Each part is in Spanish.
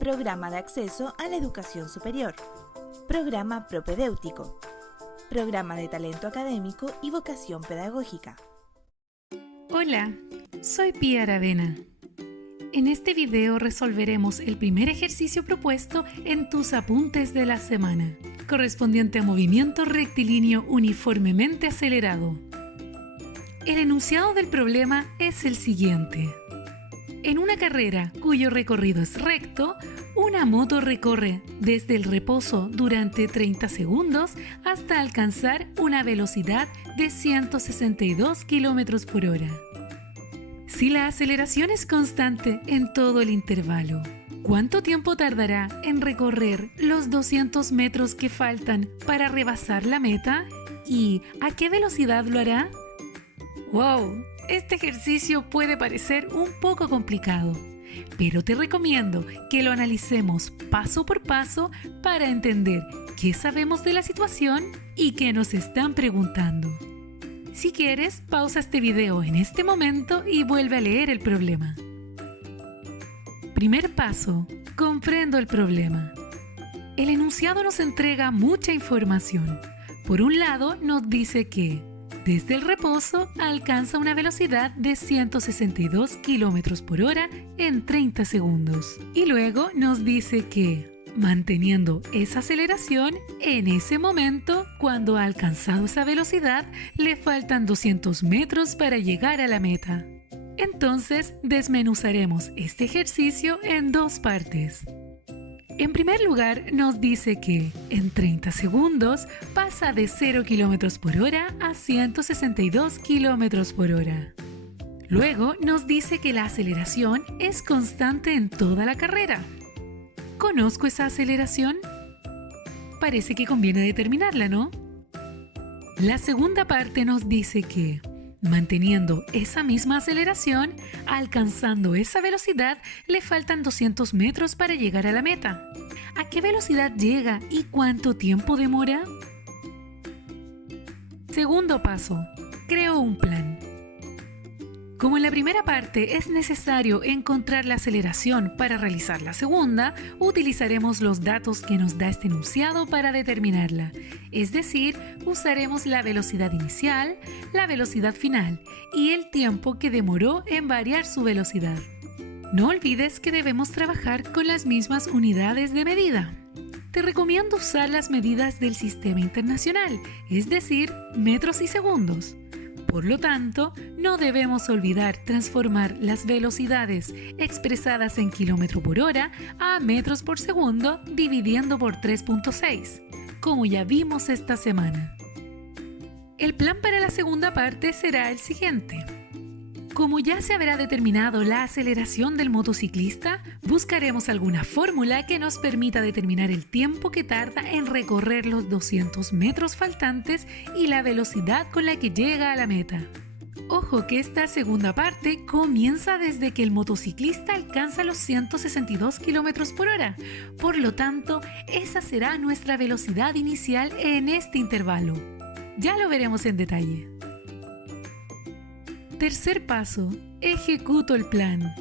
Programa de acceso a la educación superior. Programa propedéutico. Programa de talento académico y vocación pedagógica. Hola, soy Pía Aravena. En este video resolveremos el primer ejercicio propuesto en tus apuntes de la semana, correspondiente a movimiento rectilíneo uniformemente acelerado. El enunciado del problema es el siguiente. En una carrera cuyo recorrido es recto, una moto recorre desde el reposo durante 30 segundos hasta alcanzar una velocidad de 162 km por hora. Si la aceleración es constante en todo el intervalo, ¿cuánto tiempo tardará en recorrer los 200 metros que faltan para rebasar la meta? ¿Y a qué velocidad lo hará? ¡Wow! Este ejercicio puede parecer un poco complicado, pero te recomiendo que lo analicemos paso por paso para entender qué sabemos de la situación y qué nos están preguntando. Si quieres, pausa este video en este momento y vuelve a leer el problema. Primer paso. Comprendo el problema. El enunciado nos entrega mucha información. Por un lado, nos dice que desde el reposo alcanza una velocidad de 162 km por hora en 30 segundos. Y luego nos dice que, manteniendo esa aceleración, en ese momento, cuando ha alcanzado esa velocidad, le faltan 200 metros para llegar a la meta. Entonces, desmenuzaremos este ejercicio en dos partes. En primer lugar, nos dice que en 30 segundos pasa de 0 km por hora a 162 km por hora. Luego nos dice que la aceleración es constante en toda la carrera. ¿Conozco esa aceleración? Parece que conviene determinarla, ¿no? La segunda parte nos dice que, manteniendo esa misma aceleración, alcanzando esa velocidad, le faltan 200 metros para llegar a la meta. ¿A qué velocidad llega y cuánto tiempo demora? Segundo paso. Creo un plan. Como en la primera parte es necesario encontrar la aceleración para realizar la segunda, utilizaremos los datos que nos da este enunciado para determinarla. Es decir, usaremos la velocidad inicial, la velocidad final y el tiempo que demoró en variar su velocidad. No olvides que debemos trabajar con las mismas unidades de medida. Te recomiendo usar las medidas del sistema internacional, es decir, metros y segundos. Por lo tanto, no debemos olvidar transformar las velocidades expresadas en km por hora a metros por segundo dividiendo por 3.6, como ya vimos esta semana. El plan para la segunda parte será el siguiente. Como ya se habrá determinado la aceleración del motociclista, buscaremos alguna fórmula que nos permita determinar el tiempo que tarda en recorrer los 200 metros faltantes y la velocidad con la que llega a la meta. Ojo que esta segunda parte comienza desde que el motociclista alcanza los 162 km por hora. Por lo tanto, esa será nuestra velocidad inicial en este intervalo. Ya lo veremos en detalle. Tercer paso. Ejecuto el plan.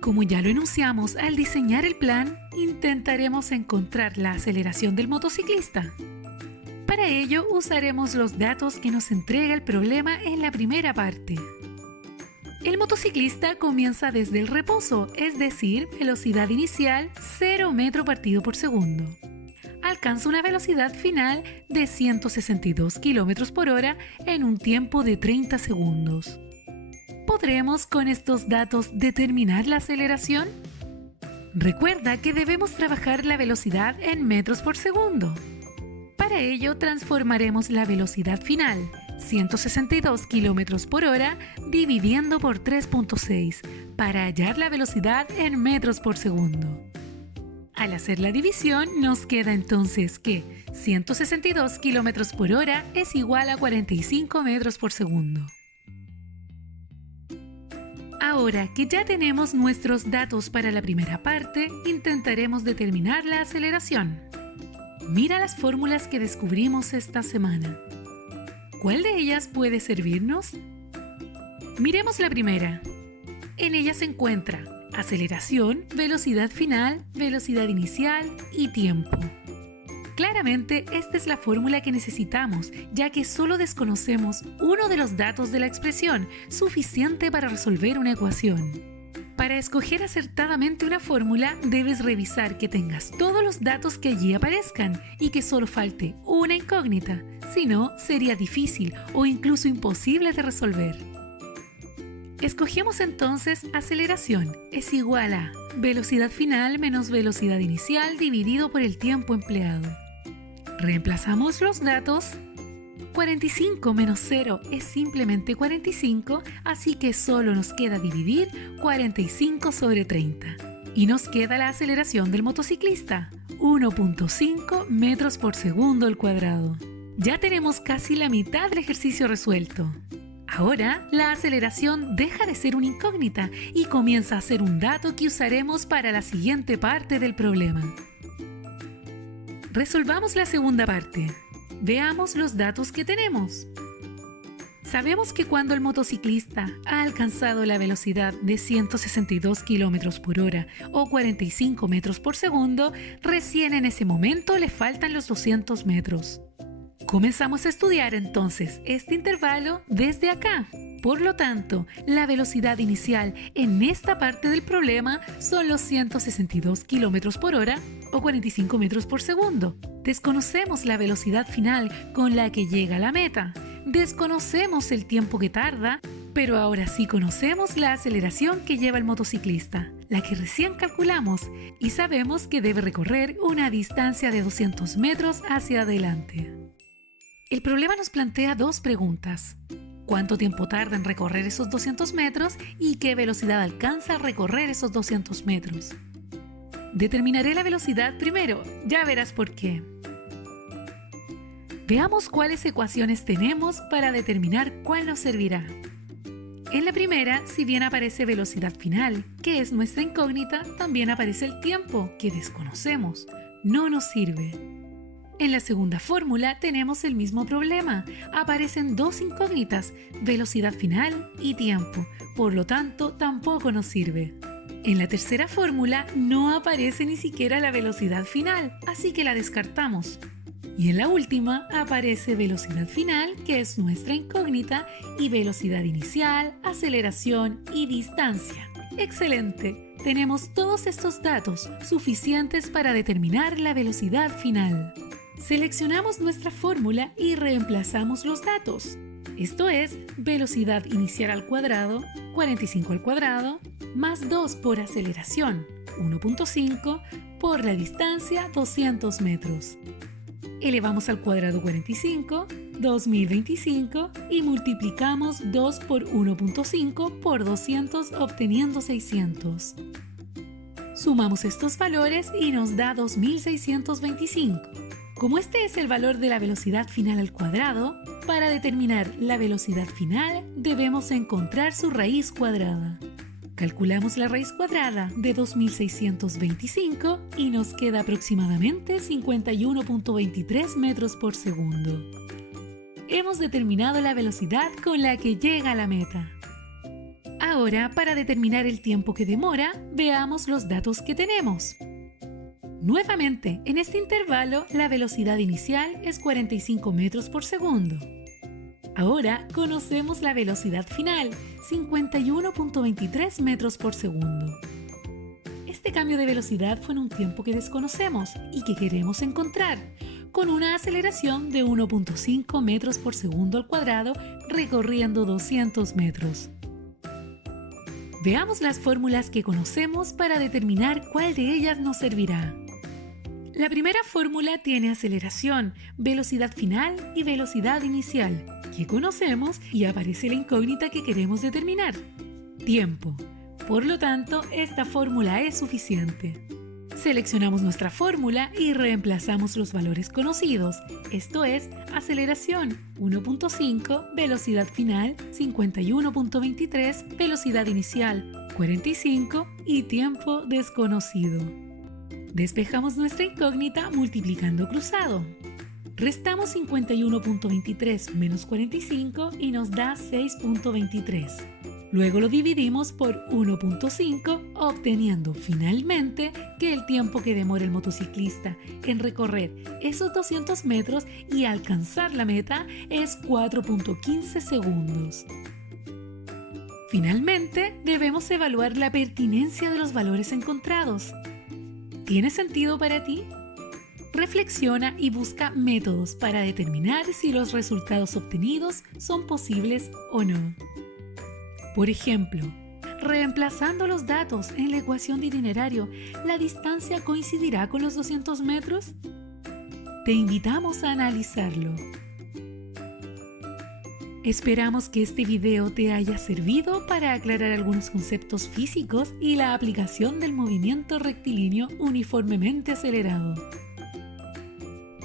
Como ya lo enunciamos al diseñar el plan, intentaremos encontrar la aceleración del motociclista. Para ello, usaremos los datos que nos entrega el problema en la primera parte. El motociclista comienza desde el reposo, es decir, velocidad inicial 0 metro partido por segundo. Alcanza una velocidad final de 162 km por hora en un tiempo de 30 segundos. ¿Podremos con estos datos determinar la aceleración? Recuerda que debemos trabajar la velocidad en metros por segundo. Para ello transformaremos la velocidad final, 162 km por hora, dividiendo por 3.6 para hallar la velocidad en metros por segundo. Al hacer la división nos queda entonces que 162 km por hora es igual a 45 metros por segundo. Ahora que ya tenemos nuestros datos para la primera parte, intentaremos determinar la aceleración. Mira las fórmulas que descubrimos esta semana. ¿Cuál de ellas puede servirnos? Miremos la primera. En ella se encuentra aceleración, velocidad final, velocidad inicial y tiempo. Claramente, esta es la fórmula que necesitamos, ya que solo desconocemos uno de los datos de la expresión, suficiente para resolver una ecuación. Para escoger acertadamente una fórmula, debes revisar que tengas todos los datos que allí aparezcan y que solo falte una incógnita, si no, sería difícil o incluso imposible de resolver. Escogemos entonces aceleración es igual a velocidad final menos velocidad inicial dividido por el tiempo empleado. Reemplazamos los datos. 45 menos 0 es simplemente 45, así que solo nos queda dividir 45 sobre 30. Y nos queda la aceleración del motociclista, 1.5 metros por segundo al cuadrado. Ya tenemos casi la mitad del ejercicio resuelto. Ahora, la aceleración deja de ser una incógnita y comienza a ser un dato que usaremos para la siguiente parte del problema. Resolvamos la segunda parte. Veamos los datos que tenemos. Sabemos que cuando el motociclista ha alcanzado la velocidad de 162 km por hora o 45 metros por segundo, recién en ese momento le faltan los 200 metros. Comenzamos a estudiar entonces este intervalo desde acá. Por lo tanto, la velocidad inicial en esta parte del problema son los 162 km por hora o 45 metros por segundo. Desconocemos la velocidad final con la que llega a la meta. Desconocemos el tiempo que tarda, pero ahora sí conocemos la aceleración que lleva el motociclista, la que recién calculamos, y sabemos que debe recorrer una distancia de 200 metros hacia adelante. El problema nos plantea dos preguntas. ¿Cuánto tiempo tarda en recorrer esos 200 metros y qué velocidad alcanza al recorrer esos 200 metros? Determinaré la velocidad primero, ya verás por qué. Veamos cuáles ecuaciones tenemos para determinar cuál nos servirá. En la primera, si bien aparece velocidad final, que es nuestra incógnita, también aparece el tiempo, que desconocemos. No nos sirve. En la segunda fórmula tenemos el mismo problema. Aparecen dos incógnitas, velocidad final y tiempo. Por lo tanto, tampoco nos sirve. En la tercera fórmula no aparece ni siquiera la velocidad final, así que la descartamos. Y en la última aparece velocidad final, que es nuestra incógnita, y velocidad inicial, aceleración y distancia. ¡Excelente! Tenemos todos estos datos suficientes para determinar la velocidad final. Seleccionamos nuestra fórmula y reemplazamos los datos. Esto es velocidad inicial al cuadrado, 45 al cuadrado, más 2 por aceleración, 1.5, por la distancia, 200 metros. Elevamos al cuadrado 45, 2025 y multiplicamos 2 por 1.5 por 200 obteniendo 600. Sumamos estos valores y nos da 2625. Como este es el valor de la velocidad final al cuadrado, para determinar la velocidad final debemos encontrar su raíz cuadrada. Calculamos la raíz cuadrada de 2625 y nos queda aproximadamente 51.23 metros por segundo. Hemos determinado la velocidad con la que llega a la meta. Ahora, para determinar el tiempo que demora, veamos los datos que tenemos. Nuevamente, en este intervalo, la velocidad inicial es 45 metros por segundo. Ahora conocemos la velocidad final, 51.23 metros por segundo. Este cambio de velocidad fue en un tiempo que desconocemos y que queremos encontrar, con una aceleración de 1.5 metros por segundo al cuadrado recorriendo 200 metros. Veamos las fórmulas que conocemos para determinar cuál de ellas nos servirá. La primera fórmula tiene aceleración, velocidad final y velocidad inicial, que conocemos y aparece la incógnita que queremos determinar, tiempo. Por lo tanto, esta fórmula es suficiente. Seleccionamos nuestra fórmula y reemplazamos los valores conocidos, esto es, aceleración 1.5, velocidad final 51.23, velocidad inicial 45 y tiempo desconocido. Despejamos nuestra incógnita multiplicando cruzado. Restamos 51.23 menos 45 y nos da 6.23. Luego lo dividimos por 1.5, obteniendo finalmente que el tiempo que demora el motociclista en recorrer esos 200 metros y alcanzar la meta es 4.15 segundos. Finalmente, debemos evaluar la pertinencia de los valores encontrados. ¿Tiene sentido para ti? Reflexiona y busca métodos para determinar si los resultados obtenidos son posibles o no. Por ejemplo, reemplazando los datos en la ecuación de itinerario, ¿la distancia coincidirá con los 200 metros? Te invitamos a analizarlo. Esperamos que este video te haya servido para aclarar algunos conceptos físicos y la aplicación del movimiento rectilíneo uniformemente acelerado.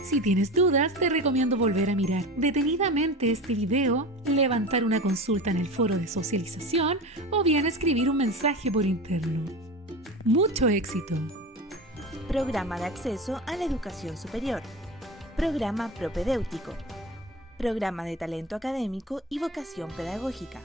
Si tienes dudas, te recomiendo volver a mirar detenidamente este video, levantar una consulta en el foro de socialización o bien escribir un mensaje por interno. ¡Mucho éxito! Programa de acceso a la educación superior. Programa propedéutico. Programa de talento académico y vocación pedagógica.